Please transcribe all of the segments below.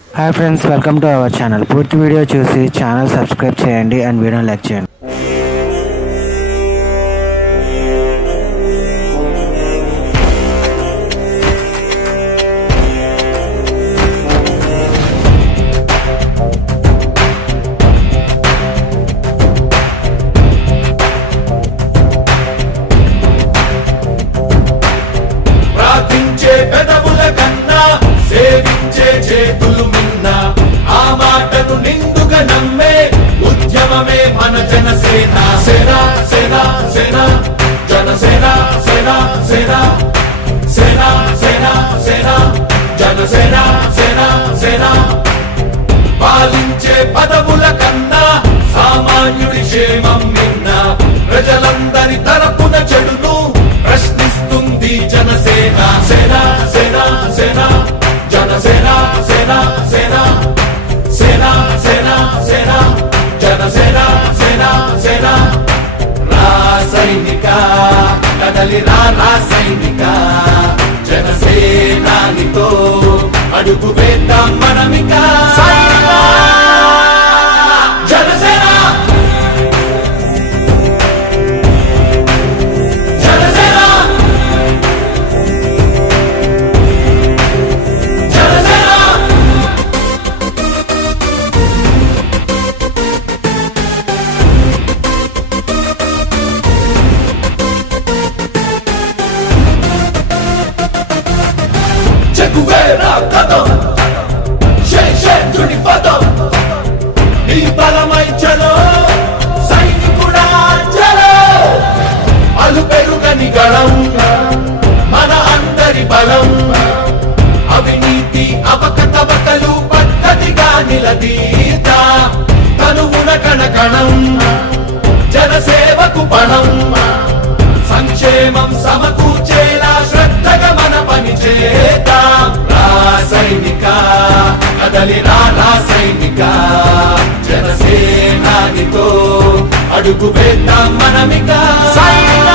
Hi friends welcome to our channel పూర్తి video చూసి channel subscribe చేయండి అండ్ వీడియో లైక్ చేయండి. చేతులు ఆ మాటను నిండుగా నమ్మే ఉద్యమమే మన జనసేన. సేన సేన సేన జనసేన సేన సేన సేన సేన సేన జనసేన సేన సేన. పాలించే పద కణ కణం జనసేవకు పణం. సంక్షేమం సమకూర్చేలా శ్రద్ధగా మన పని చేద్దాం. రాసైనిక కదలి రా రాసైనిక జనసేనానితో అడుగు వేద్దాం మనమిక. సైనిక!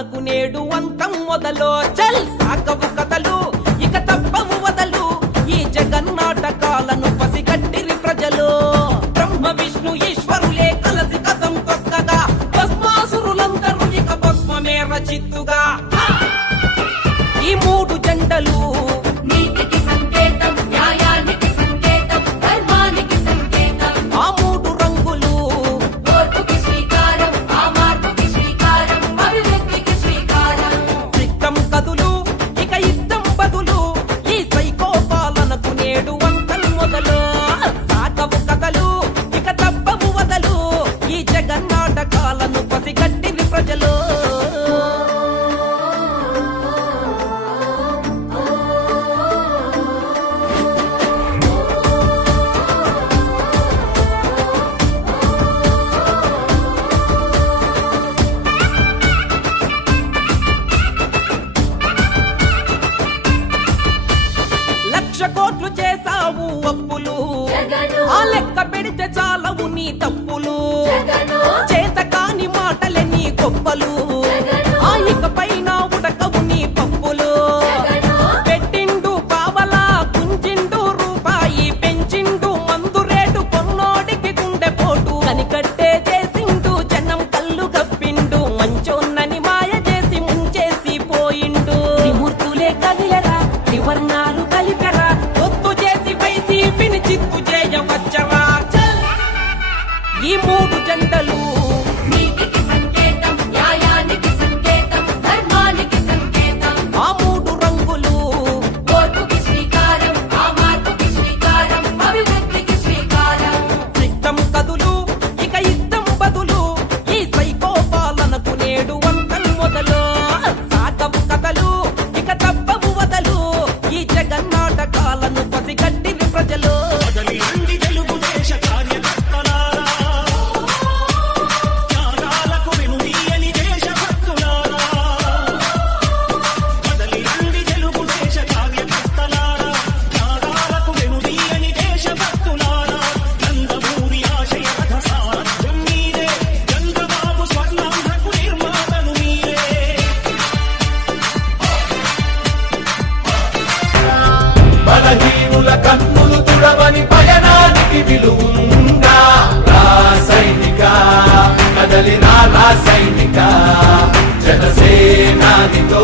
మనకు నేడు అంతం మొదలో. చల్ సాకవు కథలు ఇక తప్పవు వదలు. ఈ జగన్నాటకాలను పసిగట్టిరి ప్రజలు. బ్రహ్మ విష్ణు ఈశ్వరులే కలసి కథం కొత్తగా. భస్మాసురులందరూ ఇక భస్మమే రచిత్తుగా. ఈ మూడు జంటలు బలహీనుల కన్నులు తుడవని పయనానికి విలువుందా రా సైనిక కదలినా రా సైనిక. జనసేనాదితో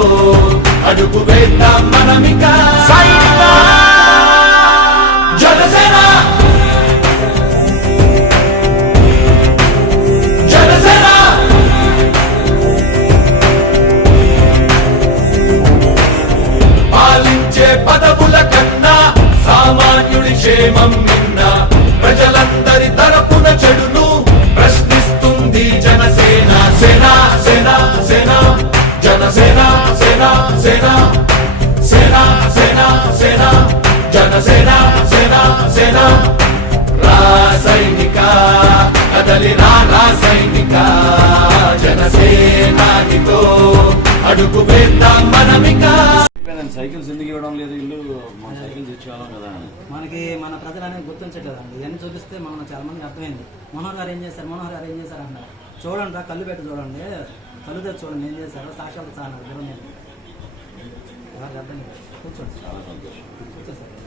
అడుగు వేద్దాం మనమిక. సైనిక క్షేమం నిన్న ప్రజలందరి తరపున చెడును ప్రశ్నిస్తుంది జనసేన. జనసేన జనసేన రాసైనిక రాసైనిక జనసేనానితో అడుగు వేద్దాం మనమికా. ఎందుకు ఇవ్వడం లేదు? ఇల్లు మా సైకిల్స్ ఇచ్చేవాళ్ళం కదా మనకి మన ప్రజలు అనేది గుర్తించట్లేదండి. ఇవన్నీ చూపిస్తే మనం చాలా మందికి అర్థమైంది. మనోహర్ గారు ఏం చేశారు? మనోహర్ గారు ఏం చేశారు అంటారు చూడండి రా కళ్ళు పెట్టి చూడండి. కళ్ళు తెచ్చి చూడండి ఏం చేశారు. సాక్షాత్ చాలా అర్థం. కూర్చోండి. చాలా సంతోషం. కూర్చోండి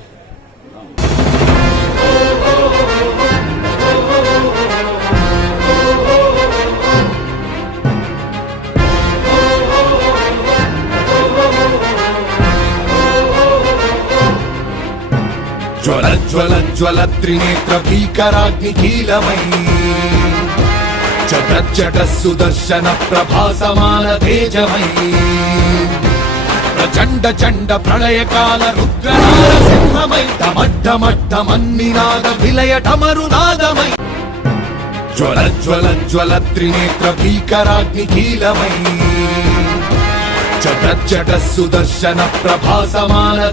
జ్వల జ్వల జ్వల త్రినేత్ర భీకరాగ్ని కీలమై. చట చట సుదర్శన ప్రభాసమాన తేజమై. ప్రచండ చండ ప్రళయకాల రుద్రనాద సింహమై. డమడ్డమడ్డమన్నినాద విలయ డమరునాదమై జ్వల జ్వల జ్వల త్రినేత్ర భీకరాగ్ని కీలమై. చట చట సుదర్శన ప్రభాసమాన